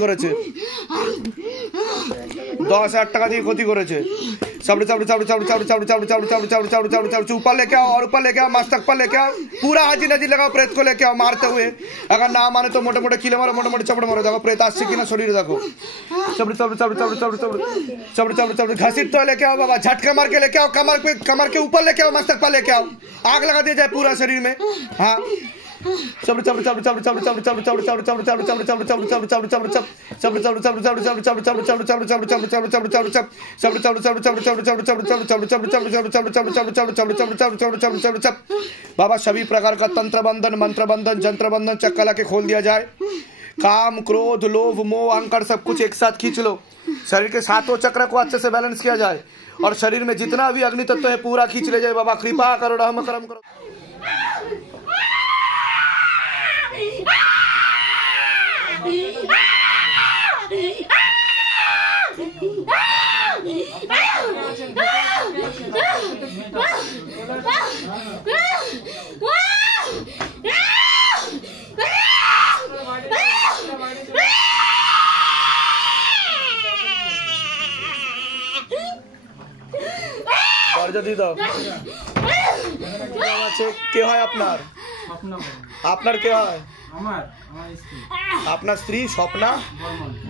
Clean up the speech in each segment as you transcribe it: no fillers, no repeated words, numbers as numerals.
করেছে 10,000 টাকা দিয়ে ক্ষতি করেছে। ऊपर लेके आओ और ऊपर लेके आओ, मस्तक पर लेके आओ, पूरा हाजी नजी लगाओ, प्रेत को लेके आओ मारते हुए। अगर ना माने तो मोटे मोटे किले मारो, मोटे मोटे चपड़ मारो। देखो प्रेत आस्ते की ना शरीर देखो, घसीट तो लेके आओ बाबा, झटका मार के लेके आओ, कमर के ऊपर लेके आओ, मस्तक पर लेके आओ, आग लगा दिया जाए पूरा शरीर में। हाँ बाबा सभी प्रकार का तंत्र बंधन, मंत्र बंधन, जंत्र बंधन चक्कर लगा के खोल दिया जाए। काम, क्रोध, लोभ, मोह, अहंकार सब कुछ एक साथ खींच लो। शरीर के सातों चक्र को अच्छे से बैलेंस किया जाए और शरीर में जितना भी अग्नि तत्व है पूरा खींच ले जाए। बाबा कृपा करो, रहम करम करो। কে হয় আপনার? আপনার কে হয়? আপনার স্ত্রী স্বপ্না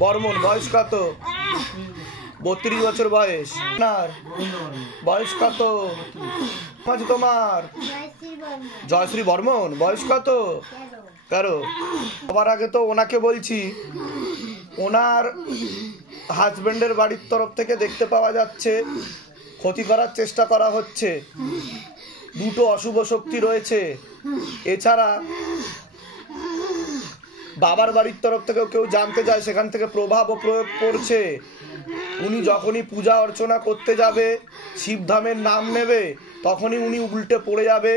বর্মন। বয়স কত? 32 বছর বয়স। আপনার বয়স কত? তোমার জয়শ্রী বর্মন। বয়স কত? 13। সবার আগে তো ওনাকে বলছি, ওনার হাজবেন্ডের বাড়ির তরফ থেকে দেখতে পাওয়া যাচ্ছে ক্ষতি করার চেষ্টা করা হচ্ছে। দুটো অশুভ শক্তি রয়েছে। এছাড়া বাবার বাড়ির তরফ থেকে কেউ জানতে যায়, সেখান থেকে প্রভাব ও প্রয়োগ করছে। উনি যখনই পূজা অর্চনা করতে যাবে, শিবধামের নাম নেবে, তখনই উনি উল্টে পড়ে যাবে,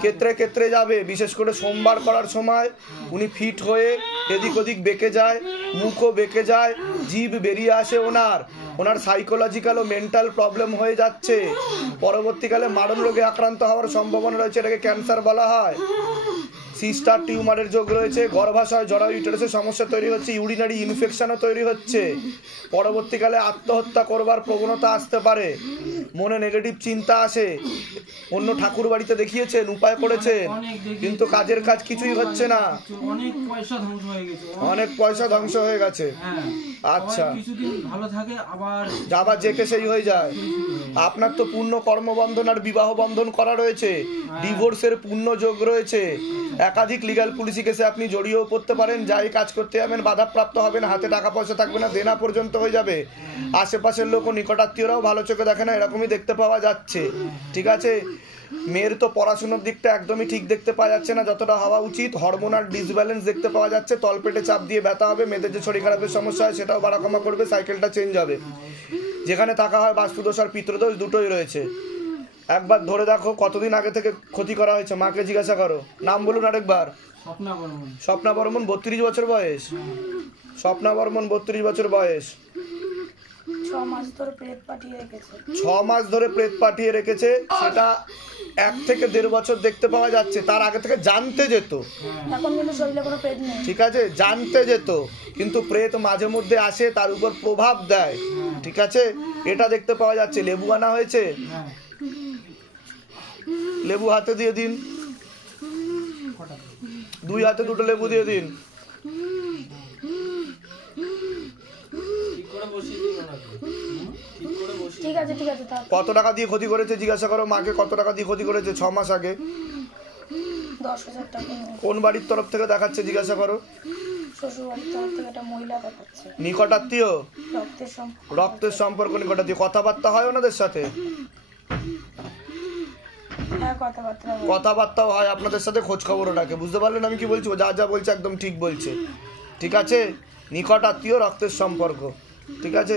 ক্ষেত্রে ক্ষেত্রে যাবে। বিশেষ করে সোমবার করার সময় উনি ফিট হয়ে এদিক ওদিক বেঁকে যায়, মুখও বেঁকে যায়, জিভ বেরিয়ে আসে। ওনার সাইকোলজিক্যাল ও মেন্টাল প্রবলেম হয়ে যাচ্ছে। পরবর্তীকালে মারণ রোগে আক্রান্ত হওয়ার সম্ভাবনা রয়েছে। এটাকে ক্যান্সার বলা হয়। সিস্টার টিউমারের যোগ রয়েছে। গর্ভাশয় জরায়ু ইউটেরাসের সমস্যা তৈরি হচ্ছে। ইউরিনারি ইনফেকশনও তৈরি হচ্ছে। পরবর্তীকালে আত্মহত্যা করবার প্রবণতা আসতে পারে। মনে নেগেটিভ চিন্তা আসে। অন্য ঠাকুর বাড়িতে দেখিয়েছেন, উপায় করেছেন, কিন্তু কাজের কাজ কিছুই হচ্ছে না। অনেক পয়সা ধ্বংস হয়ে গেছে। আচ্ছা, আবার যে কে সেই হয়ে যায়। আপনার তো পূর্ণ কর্মবন্ধন আর বিবাহ বন্ধন করা রয়েছে। ডিভোর্সের পূর্ণ যোগ রয়েছে। একাধিক লিগ্যাল পুলিশি কেসে আপনি জড়িয়েও পড়তে পারেন। যাই কাজ করতে যাবেন বাধাপ্রাপ্ত হবেন, হাতে টাকা পয়সা থাকবে না, দেনা পর্যন্ত হয়ে যাবে। আশেপাশের লোক ও নিকটাত্মীয়রাও ভালো চোখে দেখে না, এরকমই দেখতে পাওয়া যাচ্ছে। ঠিক আছে, মেয়ের তো পড়াশোনার দিকটা একদমই ঠিক দেখতে পাওয়া যাচ্ছে না যতটা হওয়া উচিত। হরমোনাল ডিসব্যালেন্স দেখতে পাওয়া যাচ্ছে। তলপেটে চাপ দিয়ে ব্যথা হবে। মেয়েদের যে শরীর খারাপের সমস্যা হয় সেটাও বাড়া কমা করবে। সাইকেলটা চেঞ্জ হবে। যেখানে থাকা হয় বাস্তুদোষ আর পিতৃদোষ দুটোই রয়েছে। একবার ধরে দেখো কতদিন আগে থেকে ক্ষতি করা হয়েছে। মাকে জিজ্ঞাসা করো। নাম বলুন আরেকবার। স্বপ্না বর্মন। 32 বছর বয়স। স্বপ্না বর্মন 32 বছর বয়স। 6 মাস ধরে প্রেত পাঠিয়ে রেখেছে। 6 মাস ধরে প্রেত পাঠিয়ে রেখেছে। সেটা 1 থেকে 1.5 বছর দেখতে পাওয়া যাচ্ছে। তার আগে থেকে জানতে যেত। এখন কিন্তু শরীরে কোনো প্রেত নেই। ঠিক আছে, জানতে যেত, কিন্তু প্রেত মাঝে মধ্যে আসে, তার উপর প্রভাব দেয়। ঠিক আছে, এটা দেখতে পাওয়া যাচ্ছে। লেবু আনা হয়েছে, লেবু হাতে দিয়ে দিন। 2 হাতে 2টো লেবু দিয়ে দিন। ঠিক আছে ঠিক আছে। কত টাকা দিয়ে ক্ষতি করেছে জিজ্ঞাসা করো মাকে। কত টাকা দিয়ে ক্ষতি করেছে 6 মাস আগে? 10,000 টাকা। কোন বাড়ির তরফ থেকে দেখাচ্ছে জিজ্ঞাসা করো। শ্বশুর বাড়ির তরফ থেকে একটা মহিলা দেখাচ্ছে। নিকটাত্মীয়? রক্তের সম্পর্ক নিকটাত্মীয়। কথাবার্তা হয় ওনাদের সাথে? হ্যাঁ, কথাবার্তাও হয় আপনাদের সাথে, খোঁজ খবরও রাখে। বুঝতে পারলেন আমি কি বলছি? যা যা বলছে একদম ঠিক বলছে। ঠিক আছে, নিকট আত্মীয়, রক্তের সম্পর্ক। ঠিক আছে,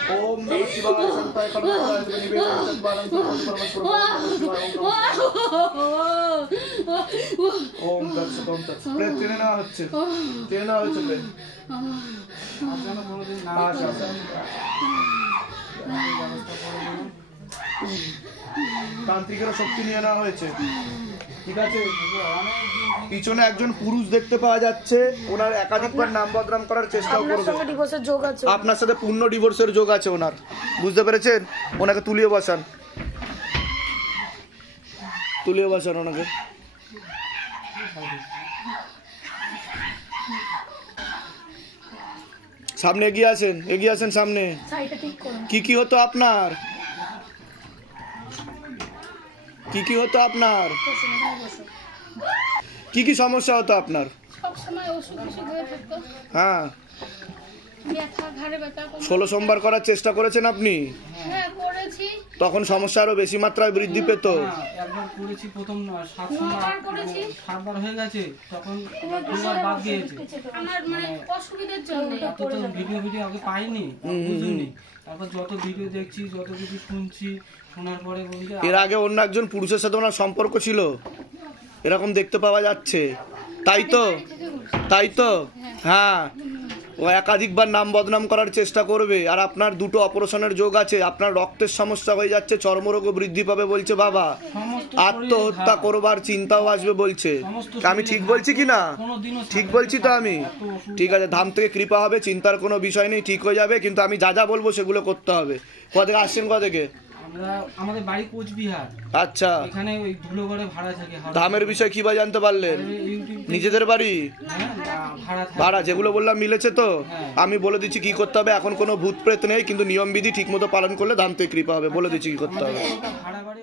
ओम नमः शिवाय संताय परमेश्वराय निवेदन चत्वारं ओम तत्सत ओम तत्सत प्रेत টেনে নেওয়া হচ্ছে প্রেত তান্ত্রিকের শক্তি নিয়ে নেওয়া হয়েছে ঠিক আছে পিছনে একজন পুরুষ দেখতে পাওয়া যাচ্ছে ওনার একাধিকবার নাম বদনাম করার চেষ্টা করবে ডিভোর্সের যোগ আছে আপনার সাথে পূর্ণ ডিভোর্সের যোগ আছে ওনার বুঝতে পেরেছেন ওনাকে তুলিয়ে বসান ওনাকে সামনে এগিয়ে আসেন সামনে সাইডটা ঠিক করুন কি হতো আপনার কি হতো আপনার কি সমস্যা হতো আপনার সব সময় অসুখ বিসুখ হয়ে থাকতো হ্যাঁ ব্যথা ঘাড়ে ব্যথা 16 সোমবার করার চেষ্টা করেছেন আপনি হ্যাঁ করেছি তখন সমস্যা আরো বেশি মাত্রায় বৃদ্ধি পেত একবার করেছি প্রথম 7 নবার করেছি 7 বার হয়ে গেছে তখন দুবার বাদ দিয়েছে আমার মানে অসুবিধার জন্য এত তো ভিডিও আগে পাইনি বুঝিনি তারপর যত ভিডিও দেখছি যত কিছু শুনছি শোনার পরে বলতে এর আগে অন্য একজন পুরুষের সাথে ওনার সম্পর্ক ছিল এরকম দেখতে পাওয়া যাচ্ছে তাই তো হ্যাঁ ও একাধিকবার নাম বদনাম করার চেষ্টা করবে আর আপনার দুটো অপারেশনের যোগ আছে আপনার রক্তের সমস্যা হয়ে যাচ্ছে চর্মরোগও বৃদ্ধি পাবে বলছে বাবা আত্মহত্যা করবার চিন্তাও আসবে বলছে আমি ঠিক বলছি কি না ঠিক বলছি তো আমি ঠিক আছে ধাম থেকে কৃপা হবে চিন্তার কোনো বিষয় নেই ঠিক হয়ে যাবে কিন্তু আমি যা বলবো সেগুলো করতে হবে কোথা থেকে আসছেন কোথা থেকে আমরা আমাদের বাড়ি কোচবিহার আচ্ছা এখানে ওই ধুলোগড়ে ভাড়া থাকে ধামের বিষয় কি বা জানতে পারলেন নিজেদের বাড়ি ভাড়া যেগুলো বললাম মিলেছে তো আমি বলে দিচ্ছি কি করতে হবে এখন কোনো ভূত প্রেত নেই কিন্তু নিয়ম বিধি ঠিক মতো পালন করলে ধাম থেকে কৃপা হবে বলে দিচ্ছি কি করতে হবে ভাড়া বাড়ি